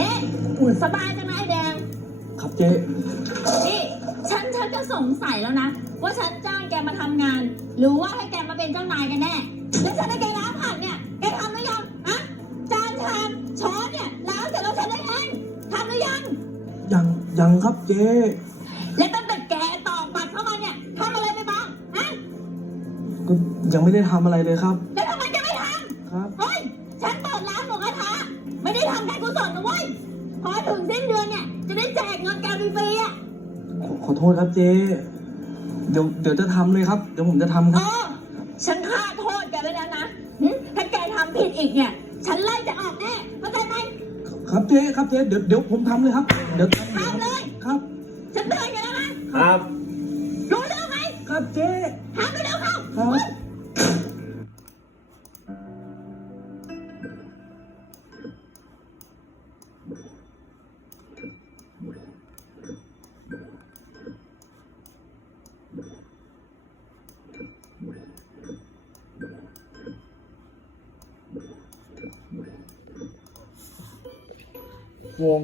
นี่สบายจังนะไอ้แดง ครับเจ๊นี่ฉันฉันจะสงสัยแล้วนะ ว่าฉันจ้างแกมาทำงาน หรือว่าให้แกมาเป็นเจ้านายกันแน่ แล้วฉันให้แกล้างผักเนี่ย แกทำหรือยังอะจานชามช้อนเนี่ยล้างเสร็จแล้วฉันได้เองทำหรือยัง ยังยังครับเจ๊และตั้งแต่แกตอกบัตรเข้ามาเนี่ยทำอะไรไปบ้างฮะก็ยังไม่ได้ทำอะไรเลยครับแล้ว โทษครับเจ๊เดี๋ยวเดี๋ยวจะทำเลยครับ เดี๋ยวผมจะทำคเอรับ อฉันฆ่าโทษแกไว้แล้วนะหึถ้าแกทำผิดอีกเนี่ย ฉันไล่จะออกแน่เข้าใจไหมครับเจ๊ครับเจ๊เดี๋ยวเดี๋ยวผมทำเลยครับ เดี๋ยวทำเลยครับ ฉันเตือนแกแล้วนะครับ รู้แล้วไหมครับเจ๊ทำไปแล้วเข้าครับ เฮ้ย วง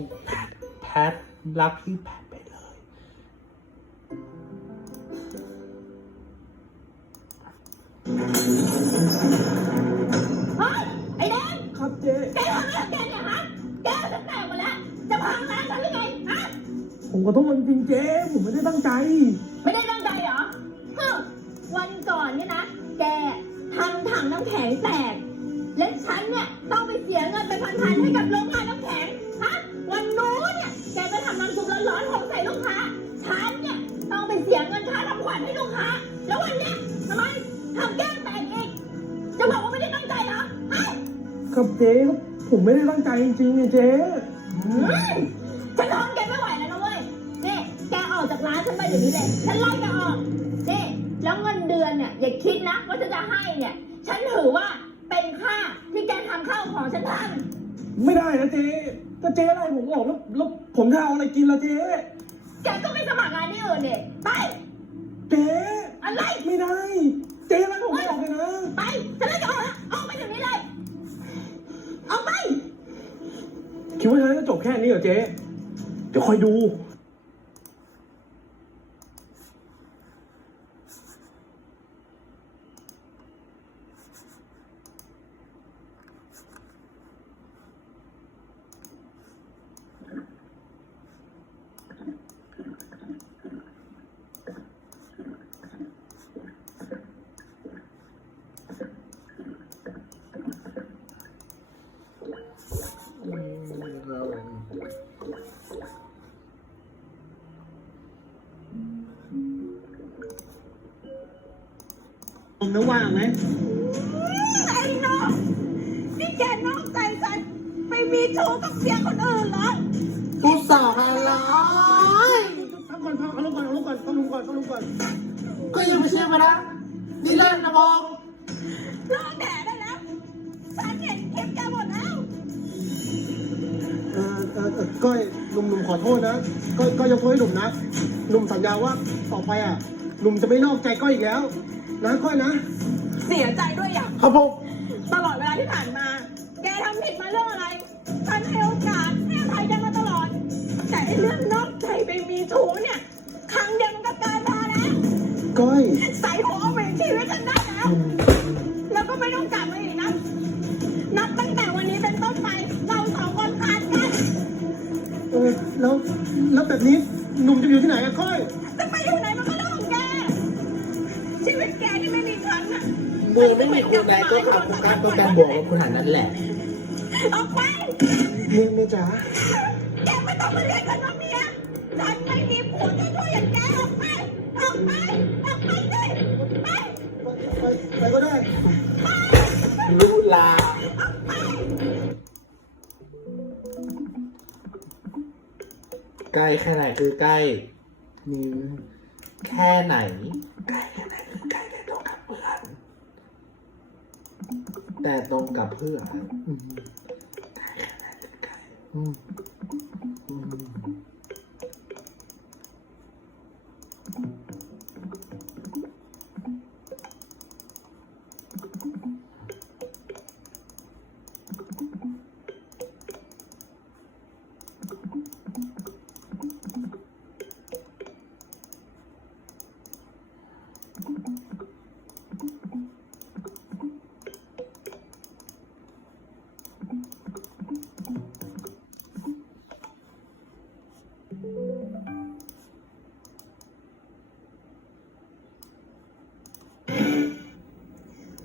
แพทรักพี่แพทไปเลย เฮ้ย ไอ้แดงครับเจ๊แกทำอะไรกับแกเนี่ยฮะ แกจะแตกหมดแล้ว จะพังร้านฉันหรือไงฮะ ผมขอโทษจริงๆเจ๊ผมไม่ได้ตั้งใจ ไม่ได้ตั้งใจเหรอฮึวันก่อนเนี่ยนะ แกทำถังน้ำแข็งแตก และฉันเนี่ยต้อง ครับเจ๊ครับผมไม่ได้ตั้งใจจริงๆเนี่ยเจ๊อืมฉันทนแกไม่ไหวแล้วนะเว้ยนี่แกออกจากร้านฉันไปเดี๋ยวนี้เลยฉันไล่แกออกนี่แล้วเงินเดือนเนี่ยอย่าคิดนะว่าฉันจะให้เนี่ย ฉันถือว่าเป็นค่าที่แกทำข้าวของฉันทไม่ได้นะเจ๊ถ้าเจ๊อะไรผมออกแล้วแล้วผมจะเอาอะไรกินล่ะเจ๊ำแกก็ไม่สมัครงานที่อื่นเนี่ยไป เจ๊อะไร ไม่ได้ เจ๊อะไรผมออกเลยนะ ไปฉันไล่แกออกแล้วออกไปเดี๋ยวนี้เลยออกไป คิดว่าฉันจะจบ แค่นี้เหรอเจ๊ เดี๋ยวคอยดู ผมนึกว่างไหมไอ้น้องนี่แกนอกใจฉันไปมีชู้กับเสียคนอื่นเหรอกูสาวอะไรพักก่อนพักเอาลงก่อนเอาลงก่อนต้องลงก่อนต้องลงก่อน ก็ยังไม่เชื่อมานะนี่เล่นนะบองเลิกแดดได้แล้วฉันเห็นคลิปแกหมดแล้วเออเออเออก้อยหนุ่มหนุ่มขอโทษนะก้อยก้อยยกโทษให้หนุ่มนะหนุ่มสัญญาว่าต่อไปอะหนุ่มจะไม่นอกใจก้อยอีกแล้ว นะก้อยนะ เสียใจด้วยอย่างครับผมตลอดเวลาที่ผ่านมา แกทำผิดมาเรื่องอะไรฉันให้โอกาสให้อภัยแกมาตลอด แต่ไอ้เรื่องนอกใจไปมีชู้เนี่ย ครั้งเดียวมันก็เกินพอแล้ว ก้อย ใส่หัวเอาไปชีวิตฉันได้แล้ว แล้วก็ไม่ต้องกลับมาอีกนะ นับตั้งแต่วันนี้เป็นต้นไป เราสองคนขาดกันเออแล้วแล้วแบบนี้หนุ่มจะอยู่ที่ไหนอะก้อย จะไปอยู่ มือไม่มีคุณไหนก็ขับครงการป้องกันบวกกับคุณหันนั่นแหละออกไปเมียเมียจ๋าแกไม่ต้องมาเรียกกันว่าเมียฉันไม่มีผัวชั่วๆอย่างแกออกไปออกไปออกไปสิไปไปไปก็ได้ลูลาใกล้แค่ไหนคือใกล้นี่แค่ไหนใกล้แค่ไหนคือใกล้แต่ตรงกับเพื่อน แต่ตรงกับเพื่อนอืม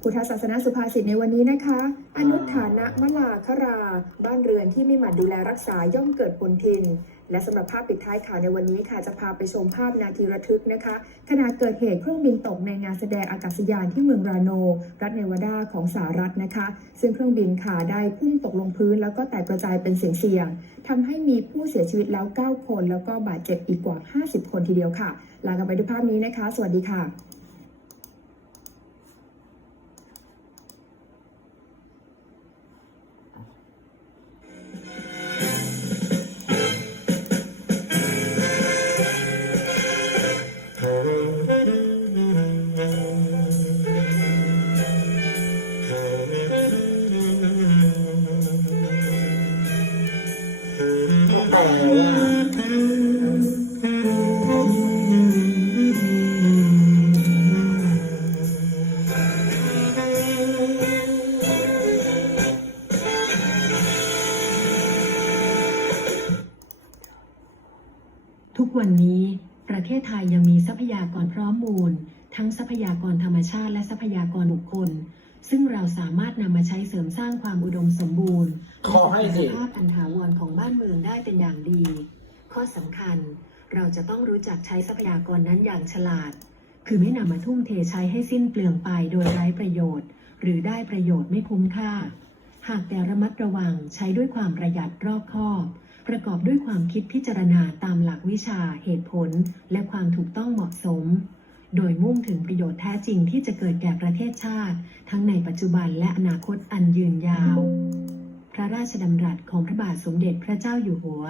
พุทธศาสนาสุภาษิตในวันนี้นะคะ อนุฐานะมลาครา บ้านเรือนที่ไม่หมั่นดูแลรักษาย่อมเกิดผลทิน และสำหรับภาพปิดท้ายข่าวในวันนี้ค่ะ จะพาไปชมภาพนาทีระทึกนะคะ ขณะเกิดเหตุเครื่องบินตกในงานแสดงอากาศยานที่เมืองราโน รัฐเนวาดาของสหรัฐนะคะ ซึ่งเครื่องบินค่ะได้พุ่งตกลงพื้น แล้วก็แตกกระจายเป็นเสียงๆทำให้มีผู้เสียชีวิตแล้ว 9 คน แล้วก็บาดเจ็บอีกกว่า 50 คนทีเดียวค่ะลากันไปด้วยภาพนี้นะคะ สวัสดีค่ะ แปลว่าทุกวันนี้ประเทศไทยยังมีทรัพยากรพร้อมมูล ทั้งทรัพยากรธรรมชาติและทรัพยากรบุคคล ซึ่งเราสามารถนำมาใช้เสริมสร้างความอุดมสมบูรณ์ขอให้สิ และสถานภาพอันถาวรของบ้านเมืองได้เป็นอย่างดี ข้อสำคัญ เราจะต้องรู้จักใช้ทรัพยากรนั้นอย่างฉลาด คือไม่นำมาทุ่มเทใช้ให้สิ้นเปลืองไปโดยไร้ประโยชน์ หรือได้ประโยชน์ไม่คุ้มค่า หากแต่ระมัดระวังใช้ด้วยความประหยัดรอบคอบ ประกอบด้วยความคิดพิจารณาตามหลักวิชาเหตุผล และความถูกต้องเหมาะสม โดยมุ่งถึงประโยชน์แท้จริงที่จะเกิดแก่ประเทศชาติ ทั้งในปัจจุบันและอนาคตอันยืนยาว พระราชดำรัสของพระบาทสมเด็จพระเจ้าอยู่หัว